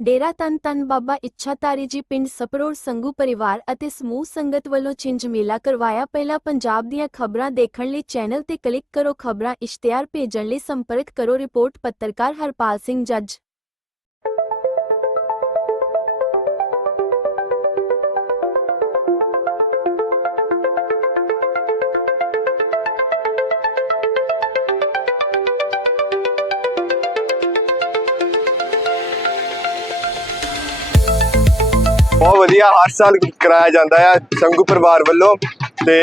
ਡੇਰਾ ਤਨ ਤਨ ਬਾਬਾ ਇੱਛਾਤਾਰੀ ਜੀ ਪਿੰਡ ਸਪਰੋੜ ਸੰਗੂ ਪਰਿਵਾਰ ਅਤੇ ਸਮੂਹ ਸੰਗਤ ਵੱਲੋਂ ਛਿੰਝ ਮੇਲਾ ਕਰਵਾਇਆ। ਪਹਿਲਾਂ ਪੰਜਾਬ ਦੀਆਂ ਖਬਰਾਂ ਦੇਖਣ ਲਈ ਚੈਨਲ ਤੇ ਕਲਿੱਕ ਕਰੋ, ਖਬਰਾਂ ਇਸ਼ਤਿਹਾਰ ਭੇਜਣ ਲਈ ਸੰਪਰਕ ਕਰੋ, ਰਿਪੋਰਟ ਪੱਤਰਕਾਰ ਹਰਪਾਲ ਸਿੰਘ ਜੱਜ। ਬਹੁਤ ਵਧੀਆ ਹਰ ਸਾਲ ਕਰਾਇਆ ਜਾਂਦਾ ਆ ਸੰਗੂ ਪਰਿਵਾਰ ਵੱਲੋਂ। ਤੇ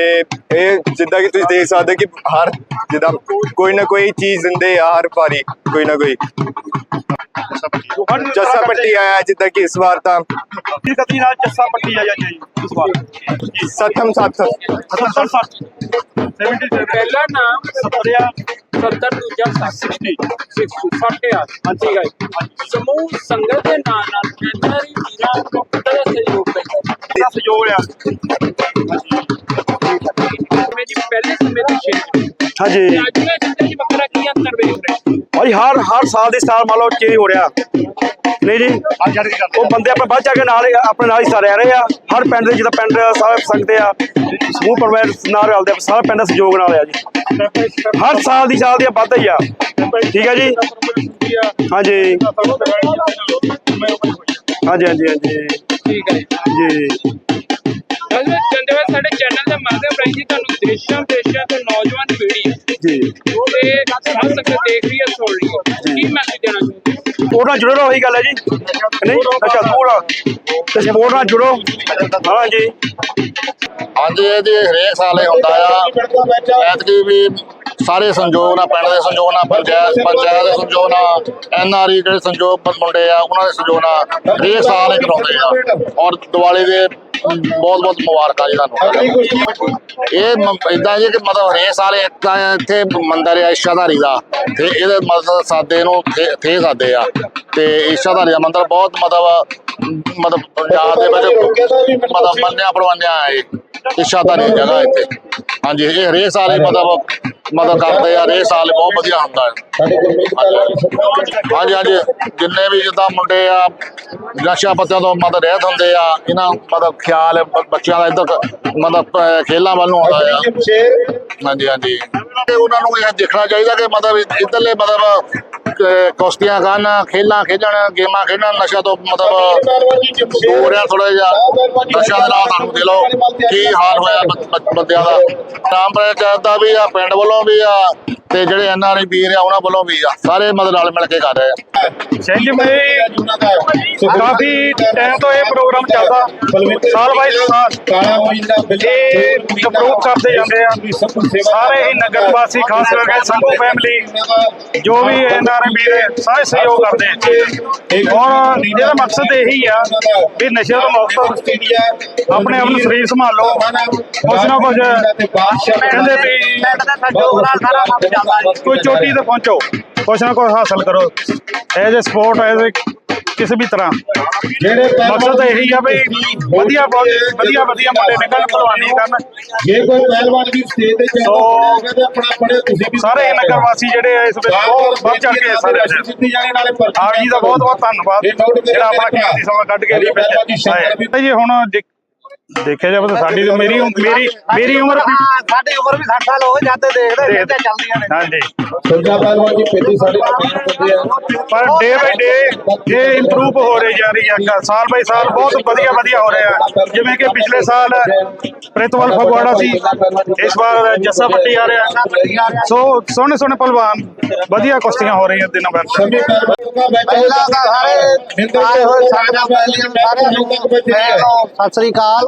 ਇਹ ਜਿੱਦਾਂ ਕਿ ਤੁਸੀਂ ਦੇਖ ਸਕਦੇ ਕਿ ਹਰ ਜਿੱਦਾਂ ਕੋਈ ਨਾ ਕੋਈ ਚੀਜ਼ ਦਿੰਦੇ ਆ ਹਰ ਵਾਰੀ ਕੋਈ ਨਾ ਕੋਈ। ਜੱਸਾ ਪੱਟੀ ਆਇਆ ਜਿੱਦਾਂ ਕਿ ਇਸ ਵਾਰ ਤਾਂ। ਦੀ ਗਤੀ ਨਾਲ ਜੱਸਾ ਪੱਟੀ ਆ ਜਾਂਦੀ ਹੈ ਜੀ ਇਸ ਵਾਰ ਸੱਤਮ ਸੱਤ। 70 60 70 ਪਹਿਲਾ ਨਾਮ ਸਤਰਿਆ। 70 ਦੂਜਾ 60 60 60 ਆ ਹਾਂਜੀ ਗਾਈ ਸਮੂਹ ਸੰਗਤ ਦੇ ਨਾਲ ਨਾਲ ਐਨਆਰਈ ਵੀਰਾਂ ਨੂੰ ਪੂਰਾ ਸਹਿਯੋਗ ਪੈਂਦਾ ਸਹਿਯੋਗ ਆ। ਜੀ ਪਹਿਲੇ ਸਮੇਂ ਦੀ ਸ਼ੇਰ। ਹਾਂਜੀ। ਤੇ ਅੱਜ ਦੇ ਜਿੰਦਗੀ ਵੱਖਰਾ ਕੀ ਅੰਤਰ ਵੇਖ ਰਹੇ ਭਾਈ ਹਰ ਹਰ ਸਾਲ ਦੀ ਸਟਾਰ ਮੰਨ ਲਓ ਚੇਂਜ ਹੋ ਰਿਹਾ। ਨਹੀਂ ਜੀ ਉਹ ਬੰਦੇ ਆਪਣੇ ਵੱਧ ਜਾ ਕੇ ਨਾਲ ਹੀ ਆਪਣੇ ਨਾਲ ਹੀ ਸਾਰੇ ਰਹਿ ਰਹੇ ਆ। ਹਰ ਪਿੰਡ ਦੇ ਜਿੱਦਾਂ ਪਿੰਡ ਸਾਰੇ ਸਕਦੇ ਆ ਸਮੂਹ ਪਰਿਵਾਰ ਨਾਲ ਰਲਦੇ ਆ ਸਾਰੇ ਪਿੰਡ ਦਾ ਸਹਿਯੋਗ ਨਾਲ ਆ ਜੀ। ਹਰ ਸਾਲ ਦੀ ਸਾਲ ਦੀ ਵੱਧ ਹੀ ਆ। ਠੀਕ ਹੈ ਜੀ? ਹਾਂਜੀ। ਹਾਂਜੀ ਹਾਂਜੀ ਹਾਂਜੀ। ਠੀਕ ਹੈ ਜੀ। ਜੀ। ਅੱਜ ਜਾਂਦੇ ਹੋਏ ਸਾਡੇ ਚੈਨਲ ਦੇ ਮਾਧਿਅਮ ਰਾਹੀਂ ਜੀ ਤੁਹਾਨੂੰ ਦੇਸ਼ਾਂ ਦੇਸ਼ਾਂ ਤੋਂ ਨੌਜਵਾਨ ਪੀੜ੍ਹੀ ਹੈ ਜੀ। ਤੇ ਸਭ ਸੰਗਤ ਦੇਖ ਰਹੀ ਹੈ ਸੁਣ ਰਹੀ ਹੈ ਕੀ ਮੈਸੇਜ ਦੇਣਾ ਚਾਹੁੰਦੇ ਸਪੋਰਟ ਨਾਲ ਜੁੜੋ ਰਹੋ ਇਹੀ ਗੱਲ ਹੈ ਜੀ। ਨਹੀਂ? ਅੱਛਾ, ਸਪੋਰਟ ਤੇ ਸਪੋਰਟ ਨਾਲ ਜੁੜੋ। ਹਾਂ ਜੀ ਹਾਂਜੀ ਇਹ ਹਰੇਕ ਸਾਲ ਹੀ ਹੁੰਦਾ ਆ, ਐਤਕੀ ਵੀ ਸਾਰੇ ਸੰਯੋਗ ਨਾਲ, ਪਿੰਡ ਦੇ ਸੰਯੋਗ ਨਾਲ, ਪੰਚਾਇਤ ਪੰਚਾਇਤ ਦੇ ਸੰਯੋਗ ਨਾਲ ਐਨਆਰਈ ਜਿਹੜੇ ਸੰਯੋਗ ਮੁੰਡੇ ਆ, ਉਹਨਾਂ ਦੇ ਸੰਯੋਗ ਨਾਲ ਹਰੇਕ ਸਾਲ ਹੀ ਕਰਾਉਂਦੇ ਆ। ਔਰ ਦੀਵਾਲੀ ਦੇ ਬਹੁਤ ਬਹੁਤ ਮੁਬਾਰਕਾਂ ਜੀ ਤੁਹਾਨੂੰ। ਇਹ ਇਦਾਂ ਜੀ ਕਿ ਮਤਲਬ ਹਰੇਕ ਸਾਲ ਇੱਕ ਇੱਥੇ ਮੰਦਿਰ ਆ ਇਸ਼ਾਧਾਰੀ ਦਾ। ਤੇ ਇਹਦੇ ਮਤਲਬ ਸਾਦੇ ਨੂੰ ਥੇ ਸਾਦੇ ਆ। ਤੇ ਇਸ਼ਾਧਾਰੀ ਦਾ ਮੰਦਿਰ ਬਹੁਤ ਮਤਲਬ ਮਤਲਬ ਪੰਜਾਬ ਦੇ ਵਿੱਚ ਮਤਲਬ ਮੰਨਿਆ ਪ੍ਰਵਾਨਿਆ ਹੈ। ਇਹ ਇਸ਼ਾਧਾਰੀ ਜਗ੍ਹਾ ਇੱਥੇ। ਹਾਂਜੀ ਇਹ ਹਰੇਕ ਸਾਲ ਮਤਲਬ ਮਤਲਬ ਕਰਦੇ ਆ ਹਰੇਕ ਸਾਲ ਬਹੁਤ ਵਧੀਆ ਹੁੰਦਾ ਹੈ। ਹਾਂਜੀ ਹਾਂਜੀ ਜਿੰਨੇ ਵੀ ਜਿੱਦਾਂ ਮੁੰਡੇ ਆ ਨਸ਼ਾ ਪੱਤਿਆਂ ਤੋਂ ਮਤਲਬ ਰਹਿਤ ਹੁੰਦੇ ਆ ਇਹਨਾਂ ਮਤਲਬ ਖਿਆਲ ਬੱਚਿਆਂ ਦਾ ਇੱਧਰ ਮਤਲਬ ਖੇਲਾਂ ਵੱਲ ਨੂੰ ਆਉਂਦਾ ਆ। ਹਾਂਜੀ ਹਾਂਜੀ। ਉਹਨਾਂ ਨੂੰ ਇਹ ਦੇਖਣਾ ਚਾਹੀਦਾ ਕਿ ਮਤਲਬ ਇੱਧਰਲੇ ਮਤਲਬ ਕੁਸ਼ਤੀਆਂ ਕਰਨ ਖੇਲਾਂ ਖੇਡਣ ਗੇਮਾਂ ਖੇਡਣ ਨਸ਼ਾ ਤੋਂ ਮਤਲਬ ਦੂਰ ਆ ਥੋੜਾ ਜਿਹਾ। ਨਸ਼ਾ ਦੇ ਨਾਲ ਤੁਹਾਨੂੰ ਦੇ ਲਓ ਕੀ ਹਾਲ ਹੋਇਆ ਬੰਦਿਆਂ ਦਾ। ਰਾਮ ਪੰਚਾਇਤ ਦਾ ਵੀ ਆ ਪਿੰਡ ਵੱਲੋਂ ਵੀ ਆ ਤੇ ਜਿਹੜੇ ਐਨਆਰਆਈ ਵੀਰ ਆ ਉਹਨਾਂ ਵੱਲੋਂ ਵੀ ਆ। ਸਾਰੇ ਮਤਲਬ ਨਾਲ ਮਿਲ ਕੇ ਕਰ ਰਹੇ ਆ। ਸੈਂਜ ਭਾਈ ਕਾਫੀ ਟਾਈਮ ਤੋਂ ਇਹ ਪ੍ਰੋਗਰਾਮ ਚੱਲਦਾ। ਸਾਲ ਬਾਈ ਸਾਲ ਇਹ ਕਰਦੇ ਜਾਂਦੇ ਆ। ਸਾਰੇ ਹੀ ਨਗਰ ਵਾਸੀ ਖਾਸ ਕਰਕੇ ਸੰਗੋ ਫੈਮਿਲੀ ਜੋ ਵੀ ਐਨਆਰਐਮ ਵੀਰ ਸਾਰੇ ਸਹਿਯੋਗ ਕਰਦੇ ਆ। ਔਰ ਇਹਦਾ ਮਕਸਦ ਇਹੀ ਆ ਵੀ ਨਸ਼ੇ ਤੋਂ ਮੁਕਤ ਆਪਣੇ ਆਪ ਨੂੰ ਸਰੀਰ ਸੰਭਾਲੋ। ਕੁਛ ਨਾ ਕੁਛ ਕਹਿੰਦੇ ਵੀ ਕੋਈ ਚੋਟੀ ਤੇ ਪਹੁੰਚੋ। ਕੁਛ ਨਾ ਕੁਛ ਹਾਸਲ ਕਰੋ। ਐਜ਼ ਅ ਸਪੋਰਟ ਐਜ਼ ਕਿਸੇ ਵੀ ਤਰ੍ਹਾਂ। ਮਕਸਦ ਤਾਂ ਇਹੀ ਆ ਵੀ ਵਧੀਆ ਵਧੀਆ ਵਧੀਆ ਮੁੰਡੇ ਨਿਕਲਣ ਭਲਵਾਨੀ ਕਰਨ। ਜੇ ਕੋਈ ਪਹਿਲਵਾਨ ਵੀ ਸਟੇਜ ਤੇ ਚੜ੍ਹਦਾ ਤੇ ਆਪਣਾ ਪੜੇ ਤੁਸੀਂ ਵੀ ਸਾਰੇ ਨਗਰ ਵਾਸੀ ਜਿਹੜੇ ਇਸ ਵਿੱਚ ਬਹੁਤ ਵੱਧ ਚੜ ਕੇ ਹਿੱਸਾ ਲੈ ਦਿੱਤੀ ਜਾਣੇ। ਨਾਲੇ ਪਰ ਆਪ ਜੀ ਦਾ ਬਹੁਤ ਬਹੁਤ ਧੰਨਵਾਦ। ਜਿਹੜਾ ਆਪਣਾ ਕੀਮਤੀ ਸਮਾਂ ਕੱਢ ਕੇ ਲਈ ਜੀ ਹੁਣ ਦੇਖਿਆ ਜਾਵੇ ਤਾਂ ਸਾਡੀ ਤਾਂ ਮੇਰੀ ਮੇਰੀ ਮੇਰੀ ਉਮਰ ਵੀ ਸਾਡੀ ਉਮਰ ਵੀ 60 ਸਾਲ ਹੋ ਗਏ ਜਾਂਦੇ ਦੇਖਦੇ ਰਹਿੰਦੇ ਚੱਲਦੀਆਂ ਨੇ। ਹਾਂਜੀ। ਸੁਲਝਾ ਪਹਿਲਵਾਨ ਦੀ ਪੇਟੀ ਸਾਡੇ ਦੁਕਾਨ ਹੁੰਦੀ ਹੈ ਪਰ ਡੇ ਬਾਈ ਡੇ ਇਹ ਇੰਪਰੂਵ ਹੋ ਰਹੀ ਜਾ ਰਹੀ ਹੈ ਸਾਲ ਬਾਈ ਸਾਲ ਬਹੁਤ ਵਧੀਆ ਵਧੀਆ ਹੋ ਰਿਹਾ। ਜਿਵੇਂ ਕਿ ਪਿਛਲੇ ਸਾਲ ਪ੍ਰਿਤਵਲ ਫਗਵਾੜਾ ਸੀ। ਇਸ ਵਾਰ ਜੱਸਾ ਪੱਟੀ ਆ ਰਿਹਾ। ਸੋ ਸੋਹਣੇ ਸੋਹਣੇ ਪਹਿਲਵਾਨ ਵਧੀਆ ਕੁਸ਼ਤੀਆਂ ਹੋ ਰਹੀਆਂ ਦਿਨਾਂ ਬਰ ਸਭੀ ਪਹਿਲਵਾਨ ਦਾ ਬੈਠਾ ਪਹਿਲਾਂ ਤਾਂ ਸਾਰੇ ਆਏ ਹੋਏ ਸਾਡਾ ਪਹਿਲੀਆਂ ਸਾਰੇ ਨੂੰ ਸਤਿ ਸ੍ਰੀ ਅਕਾਲ।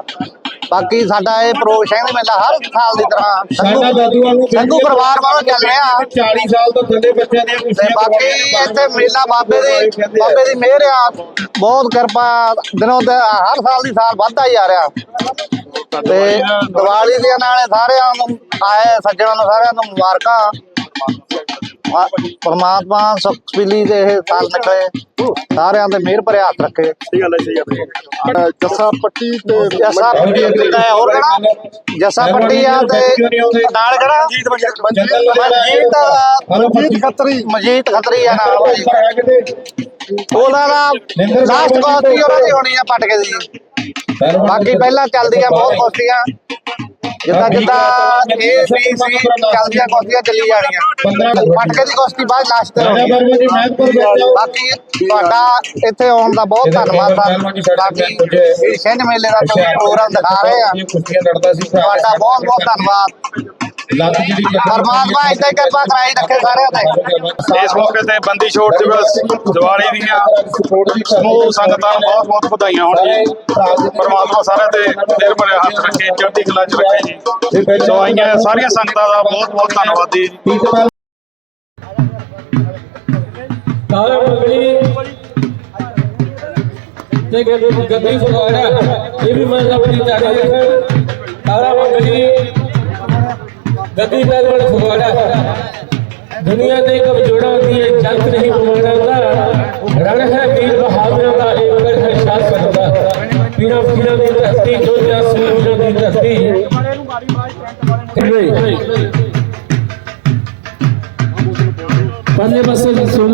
ਬਾਕੀ ਸਾਡਾ ਇਹ ਪ੍ਰੋ ਸ਼ਹਿਰ ਮੇਲਾ ਹਰ ਸਾਲ ਦੀ ਤਰ੍ਹਾਂ ਸਾਡਾ ਸੰਧੂ ਦਾਦੂ ਵਾਂਗੂ ਸੰਧੂ ਪਰਿਵਾਰ ਵੱਲੋਂ ਚੱਲ ਰਿਹਾ। 40 ਸਾਲ ਤੋਂ ਥੱਲੇ ਬੱਚਿਆਂ ਦੀਆਂ ਤੇ ਬਾਕੀ ਇੱਥੇ ਮੇਲਾ ਬਾਬੇ ਦੀ ਬਾਬੇ ਦੀ ਮਿਹਰ ਆ। ਬਹੁਤ ਕਿਰਪਾ ਦਿਨੋਂ ਦਿਨ ਹਰ ਸਾਲ ਦੀ ਸਾਲ ਵੱਧਦਾ ਹੀ ਆ ਰਿਹਾ। ਤੇ ਦੀਵਾਲੀ ਦੇ ਨਾਲ ਸਾਰਿਆਂ ਨੂੰ ਆਏ ਸੱਜਣਾਂ ਨੂੰ ਸਾਰਿਆਂ ਨੂੰ ਮੁਬਾਰਕਾਂ। ਪਰਮਾਤਮਾ ਸੁਖਪੀਲੀ ਦੇ ਇਹ ਸਾਲ ਨਿਕਲੇ ਸਾਰਿਆਂ ਦੇ ਮਿਹਰ ਭਰੇ ਹੱਥ ਰੱਖੇ। ਜੱਸਾ ਪੱਟੀ ਤੇ ਜੱਸਾ ਪੱਟੀ ਤੇ ਹੋਰ ਕਿਹੜਾ? ਜੱਸਾ ਪੱਟੀ ਆ ਤੇ ਨਾਲ ਕਿਹੜਾ? ਮਨਜੀਤ ਮਨਜੀਤ ਖੱਤਰੀ ਮਜੀਦ ਖਤਰੀ ਆ ਨਾਲ। ਭਾਈ ਉਹਨਾਂ ਦਾ ਲਾਸਟ ਉਹਨਾਂ ਦੀ ਹੋਣੀ ਆ ਪਟਕੇ ਦੀ ਬਾਕੀ ਪਹਿਲਾਂ ਚੱਲਦੀਆਂ ਬਹੁਤ ਕੁਸ਼ਤੀਆਂ ਜਿੱਦਾਂ ਜਿੱਦਾਂ ਇਹ ਸੀ ਸੀ ਚੱਲਦੀਆਂ ਕੁਸ਼ਤੀਆਂ ਚੱਲੀ ਜਾਣੀਆਂ। ਪਟਕੇ ਦੀ ਕੁਸ਼ਤੀ ਬਾਅਦ ਲਾਸਟ ਤੇ ਹੋਣੀ। ਬਾਕੀ ਤੁਹਾਡਾ ਇੱਥੇ ਆਉਣ ਦਾ ਬਹੁਤ ਧੰਨਵਾਦ ਸਰ ਬਾਕੀ ਸਿੰਘ ਮੇਲੇ ਦਾ ਪ੍ਰੋਗਰਾਮ ਦਿਖਾ ਰਹੇ ਆ। ਤੁਹਾਡਾ ਬਹੁਤ ਬਹੁਤ ਧੰਨਵਾਦ। ਲੱਤ ਜਿਹੜੀ ਪਰਮਾਤਮਾ ਏਦਾਂ ਹੀ ਕਿਰਪਾ ਕਰਾਈ ਰੱਖੇ ਸਾਰਿਆਂ ਤੇ। ਇਸ ਮੌਕੇ ਤੇ ਬੰਦੀ ਛੋੜ ਦਿਵਸ ਦੀਵਾਲੀ ਦੀਆਂ ਸਮੂਹ ਸੰਗਤਾਂ ਨੂੰ ਬਹੁਤ ਬਹੁਤ ਵਧਾਈਆਂ ਹੋਣ ਜੀ। ਪਰਮਾਤਮਾ ਸਾਰਿਆਂ ਤੇ ਦਿਲ ਭਰੇ ਹੱਥ ਰੱਖੇ ਚੜ੍ਹਦੀ ਕਲਾ ਚ ਰੱਖੇ ਜੀ। ਸੋ ਆਈਆਂ ਸਾਰੀਆਂ ਸੰਗਤਾਂ ਦਾ ਬਹੁਤ ਬਹੁਤ ਧੰਨਵਾਦੀ ਜੀ। ਤਾਰਾ ਮੰਗਲੀ ਤੇ ਗੱਦੀ ਫਗਵਾੜਾ ਇਹ ਵੀ ਮੈਂ ਆਪਣੀ ਤਾਰੀਖ ਤਾਰਾ ਮੰਗਲੀ ਗੱਦੀ ਪਹਿਲਵਾਨ ਫਗਵਾੜਾ। ਦੁਨੀਆ ਦੇ ਕਬ ਜੋੜਾਂ ਦੀ ਇਹ ਜੰਗ ਨਹੀਂ ਪਵਾਉਣਾ ਦਾ ਰਣ ਹੈ ਵੀਰ ਬਹਾਦਰਾਂ ਦਾ ਇੱਕ ਹੈ ਸ਼ਾਸਨ ਦਾ। ਪੀਰਾਂ ਪੀਰਾਂ ਦੀ ਧਰਤੀ ਜੋਧਿਆਂ ਸੂਰਜਾਂ ਦੀ ਧਰਤੀ। ਪਰਲੇ ਪਾਸੇ ਸੋਨੂ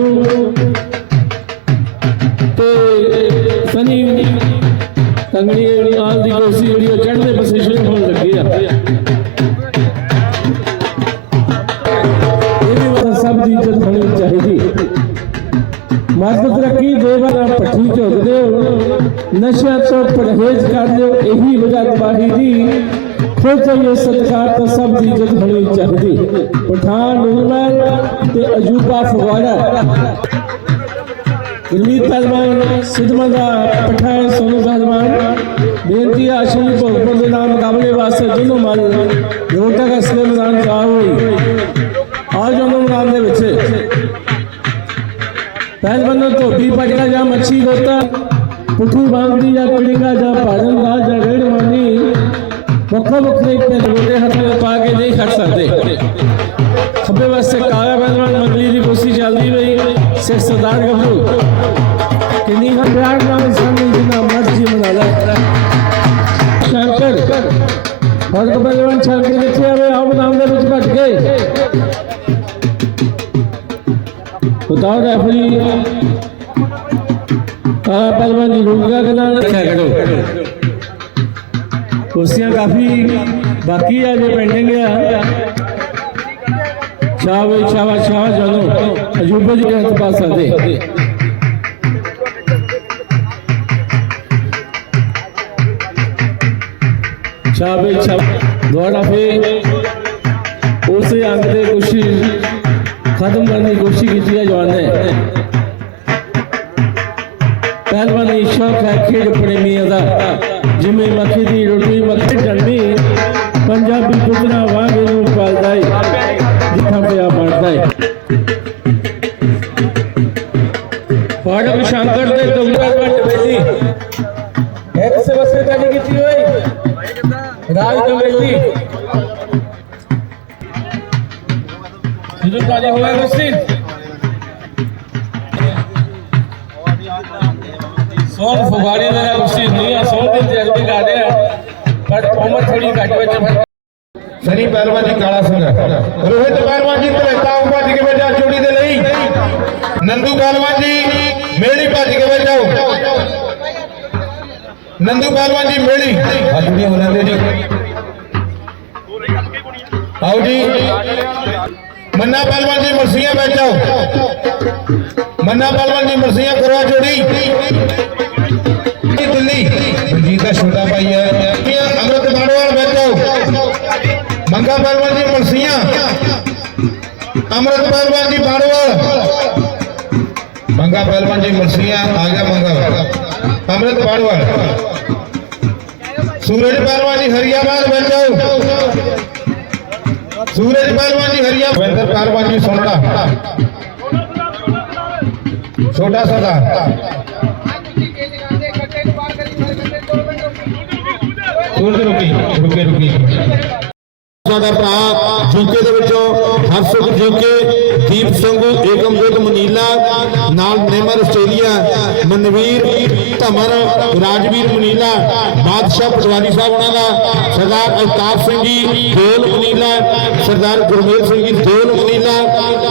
ਨਸ਼ਿਆਂ ਤੋਂ ਪਰਹੇਜ਼ ਕਰ ਲਿਓ, ਇਹੀ ਵਜ੍ਹਾ ਤਬਾਹੀ ਦੀ। ਖੁਦ ਇਹ ਸਤਕਾਰ ਤਾਂ ਸਭ ਦੀ ਇੱਜ਼ਤ ਹੋਣੀ ਚਾਹੀਦੀ। ਪਠਾਨ ਨੂਰਮਹਿਲ ਤੇ ਅਜੂਬਾ ਫਗਵਾੜਾ। ਗੁਰਮੀਤ ਪਹਿਲਵਾਨ ਸਿੱਧਵਾਂ ਦਾ ਪਠਾਨ ਸੋਨੂ ਪਹਿਲਵਾਨ। ਬੇਨਤੀ ਹੈ ਭੋਗਪੁਰ ਦੇ ਨਾਮ ਮੁਕਾਬਲੇ ਵਾਸਤੇ ਜਿਹਨੂੰ ਮਨ ਰੋਟਾ ਦਾ ਸਲੇ ਮੈਦਾਨ ਚ ਆ ਹੋਈ ਆਜ ਉਹਨਾਂ ਮੈਦਾਨ ਦੇ ਵਿੱਚ। ਪਹਿਲਵਾਨ ਧੋਬੀ ਪਜੜਾ ਜਾਂ ਮੱਛੀ ਗੋਤਾ। ਪੁੱਠੀ ਬਾਂਗਦੀ ਜਾਂ ਕੁੜੀਗਾ ਜਾਂ ਭਾਜਨ ਦਾ ਜਾਂ ਰੇੜਵਾਨੀ, ਵੱਖੋ ਵੱਖਰੇ ਤੇ ਰੋਟੇ ਹੱਥ ਵਿੱਚ ਪਾ ਕੇ ਨਹੀਂ ਖੜ ਸਕਦੇ। ਖੱਬੇ ਪਾਸੇ ਕਾਲਾ ਪਹਿਲਵਾਨ ਮੰਗਲੀ ਦੀ ਕੁਰਸੀ ਚੱਲਦੀ ਪਈ, ਸਿਰ ਸਰਦਾਰ ਗੱਭਰੂ। ਕਿੰਨੀ ਹਮ ਪਿਆਰ ਨਾਲ ਸਾਨੂੰ ਜਿੰਨਾ ਮਰਜ਼ੀ ਮਨਾ ਲੈ। ਸ਼ੰਕਰ ਫ਼ਰਕ ਪਹਿਲਵਾਨ ਸ਼ੰਕਰ ਕਿੱਥੇ ਆਵੇ, ਆਓ ਮੈਦਾਨ ਦੇ ਵਿੱਚ ਭੱਜ ਗਏ ਬਤਾਓ ਰੈਫਰੀ। ਕਾਲਾ ਪਹਿਲਵਾਨ ਦੀ ਰੁਕਾ ਕੇ ਨਾਲ ਰੱਖਿਆ ਕਰੋ ਕੁਰਸੀਆਂ ਕਾਫੀ ਬਾਕੀ ਆ ਜੇ ਪੈਂਡਿੰਗ ਆ। ਸ਼ਾਵੇ ਸ਼ਾਵਾ ਸ਼ਾਵਾ ਜਦੋਂ ਅਜੂਬੇ ਜੀ ਹੱਥ ਪਾ ਸਕਦੇ ਸ਼ਾਵੇ ਸ਼ਾਵਾ ਦੁਆਰਾ ਫੇ ਉਸੇ ਅੰਗ ਦੇ ਕੋਸ਼ਿਸ਼ ਖਤਮ ਕਰਨ ਦੀ ਕੋਸ਼ਿਸ਼ ਕੀਤੀ ਹੈ ਜਵਾਨ ਨੇ। ਪਹਿਲਵਾਨੀ ਸ਼ੌਕ ਹੈ ਖੇਡ ਪ੍ਰੇਮੀਆਂ ਦਾ। ਜਿਵੇਂ ਮੱਖੀ ਦੀ ਰੋਟੀ ਮੱਖੀ ਜਲਦੀ ਪੰਜਾਬੀ ਪੁੱਤਰਾ ਵਾਂਗ ਨੂੰ ਪਾਲਦਾ ਏ, ਜਿੱਥਾ ਪਿਆ ਬਣਦਾ ਏ। ਫਾੜਕ ਸ਼ੰਕਰ ਦੇ ਤੁਮਰਾ ਘਟ ਬੈਠੀ ਇੱਕ ਸੇ ਵਸੇ ਕਾਜੀ ਕੀਤੀ ਹੋਈ ਰਾਜ ਕਮੇਟੀ ਜਦੋਂ ਕਾਜਾ ਹੋਇਆ ਵਸੇ ਸੋਨ ਫੁਗਾੜੀ ਦੇ ਨਾਲ ਉਸੇ ਦੁਨੀਆ ਸੋਨ ਦੇ ਤਜਰਬੇ ਕਰ ਰਿਹਾ ਪਰ ਉਮਰ ਥੋੜੀ ਘੱਟ ਵਿੱਚ ਸਨੀ ਪਹਿਲਵਾਨ ਜੀ ਕਾਲਾ ਸਿੰਘ। ਰੋਹਿਤ ਪਹਿਲਵਾਨ ਜੀ ਭਲੇਤਾ ਭੱਜ ਕੇ ਬੈਠਾ ਚੋੜੀ ਦੇ ਲਈ। ਨੰਦੂ ਪਹਿਲਵਾਨ ਜੀ ਮੇਲੀ ਭੱਜ ਕੇ ਬੈਠਾਓ ਨੰਦੂ ਪਹਿਲਵਾਨ ਜੀ ਮੇਲੀ ਹੱਥ ਵੀ ਹੋ ਲੈਂਦੇ ਜੀ। ਆਓ ਜੀ। ਮੰਨਾ ਪਹਿਲਵਾਨ ਜੀ ਮਰਸੀਆਂ ਬੈਠਾਓ ਮੰਨਾ ਪਹਿਲਵਾਨ ਜੀ ਮਰਸੀਆਂ ਕਰਵਾ ਜੋੜੀ ਛੋਟਾ ਭਾਈ ਹੈ। ਇਹ ਅਮਰਤ ਬਾੜਵਾਲ ਬੈਠੋ। ਮੰਗਾ ਪਹਿਲਵਾਨ ਜੀ ਮਲਸੀਆਂ ਅਮਰਤ ਪਹਿਲਵਾਨ ਜੀ ਬਾੜਵਾਲ ਮੰਗਾ ਪਹਿਲਵਾਨ ਜੀ ਮਲਸੀਆਂ ਆ ਗਿਆ ਮੰਗਾ। ਅਮਰਤ ਬਾੜਵਾਲ ਸੂਰਜ ਪਹਿਲਵਾਨ ਜੀ ਹਰੀਆਬਾਦ ਬੈਠੋ। ਸੂਰਜ ਪਹਿਲਵਾਨ ਜੀ ਹਰੀਆ ਵਿੰਦਰ ਪਹਿਲਵਾਨ ਜੀ ਸੋਨੜਾ ਛੋਟਾ ਸਰਦਾਰ ਸੂਰਜ ਰੁਕੀ ਰੁਕੇ ਰੁਕੀ ਸਾਡਾ ਭਰਾ, ਜੂਕੇ ਦੇ ਵਿੱਚੋਂ ਹਰਸੁਖ ਜੂਕੇ, ਦੀਪ ਸੰਧੂ, ਏਕਮਜੋਤ ਮਨੀਲਾ, ਨਾਲ ਨੇਮਰ ਆਸਟ੍ਰੇਲੀਆ, ਮਨਵੀਰ ਧਮਰ ਰਾਜਵੀਰ ਮਨੀਲਾ, ਬਾਦਸ਼ਾਹ ਪਟਵਾਰੀ ਸਾਹਿਬ ਉਹਨਾਂ ਦਾ, ਸਰਦਾਰ ਅਵਤਾਰ ਸਿੰਘ ਜੀ, ਢੋਲ ਮਨੀਲਾ, ਸਰਦਾਰ ਗੁਰਮੇਲ ਸਿੰਘ ਜੀ, ਢੋਲ ਮਨੀਲਾ,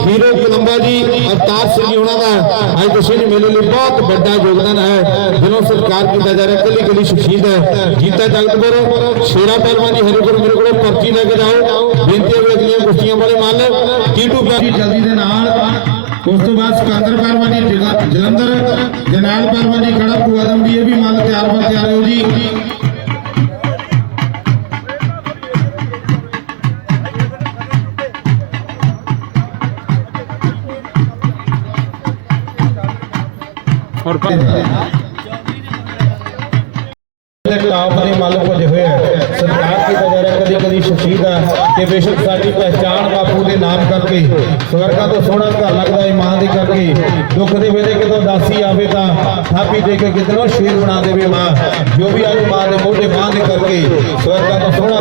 ਹੀਰੋ ਕਲੰਬਾ ਜੀ, ਅਵਤਾਰ ਸਿੰਘ ਜੀ ਉਹਨਾਂ ਦਾ। ਅੱਜ ਦਸ਼ਹਰੇ ਮੇਲੇ ਲਈ ਬਹੁਤ ਵੱਡਾ ਯੋਗਦਾਨ ਹੈ। ਜਿਹਨੂੰ ਸਤਿਕਾਰ ਕੀਤਾ ਜਾ ਰਿਹਾ, ਕੱਲੀ ਕੱਲੀ ਸ਼ਖਸੀਅਤ ਹੈ। ਜੀਤਾ ਜਗਤਪੁਰ, ਸ਼ੇਰਾ ਪਹਿਲਵਾਨ ਜੀ ਹਰੀਪੁਰ ਮੇਰੇ ਕੋਲ ਪਰਚੀ ਲੈ ਕੇ ਜਾਓ। ਬੇਨਤੀ ਹੈ ਵੀ ਅਗਲੀਆਂ ਕੁਸ਼ਤੀਆਂ ਵਾਲੇ ਮਾਲ ਟੀਟੂ ਜੀ ਜਲਦੀ ਦੇ ਨਾਲ ਉਸ ਤੋਂ ਬਾਅਦ ਸਿਕੰਦਰ ਜੀ ਜਗ- ਜਲੰਧਰ ਜਨਾਲ ਪਹਿਲਵਾਨ ਜੀ ਖੜਗਪੁਰ ਆਦਮ ਦੀ ਇਹ ਵੀ ਮਾਲ ਤਿਆਰ ਬਰ ਤਿਆਰ ਹੋ ਜੀ। ਦੇ ਟਾਪ ਦੇ ਮੱਲ ਪੁੱਜੇ ਹੋਏ ਆ ਸਰਕਾਰ ਕੀ ਤਜਰਾ ਕਦੀ ਕਦੀ ਸ਼ਹੀਦ ਆ ਕਿ ਬੇਸ਼ੱਕ ਸਾਡੀ ਪਹਿਚਾਣ ਬਾਪੂ ਦੇ ਨਾਮ ਕਰਕੇ, ਸਵਰਗਾਂ ਤੋਂ ਸੋਹਣਾ ਘਰ ਲੱਗਦਾ ਏ ਮਾਂ ਦੇ ਕਰਕੇ, ਦੁੱਖ ਦੇ ਵੇਲੇ ਕਿਤੋਂ ਦਾਸੀ ਆਵੇ ਤਾਂ ਥਾਪੀ ਦੇ ਕੇ ਕਿਤਨੋਂ ਸ਼ੇਰ ਬਣਾ ਦੇਵੇ ਮਾਂ। ਜੋ ਵੀ ਅੱਜ ਮਾਂ ਦੇ ਮੋਢੇ ਮਾਂ ਦੇ ਕਰਕੇ ਸਵਰਗਾਂ ਤੋਂ ਸੋਹਣਾ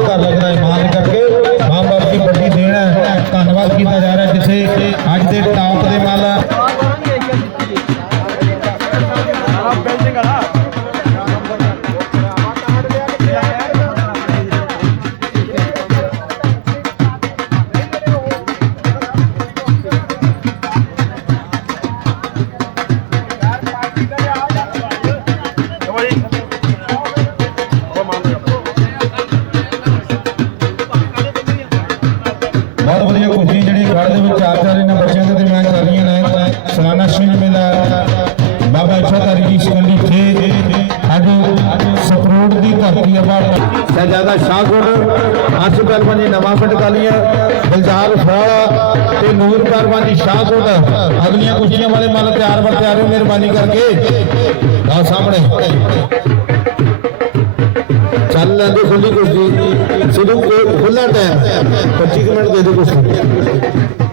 ਸ਼ਹਿਜ਼ਾਦਾ ਸ਼ਾਹਗੁਰ ਪਹਿਲਵਾਨ ਜੀ ਨਵਾਂ ਪਿੰਡ ਗੁਲਜ਼ਾਰ, ਫਰਾਲਾ ਤੇ ਨੂਰ ਪਹਿਲਵਾਨ ਜੀ ਸ਼ਾਹਗੁਰ ਅਗਲੀਆਂ ਕੁਸ਼ਤੀਆਂ ਵਾਲੇ ਮਨ ਤਿਆਰ ਬਰ ਤਿਆਰ ਹੋ ਮਿਹਰਬਾਨੀ ਕਰਕੇ। ਆ ਸਾਹਮਣੇ। ਚੱਲ ਲੈਂਦੇ ਖੁੱਲੀ ਕੁਸ਼ਤੀ। ਸਿੱਧੂ ਖੁੱਲਾ ਟਾਈਮ 25 ਕੁ ਮਿੰਟ ਦੇ ਦਿਓ ਕੁਸ਼ਤੀ।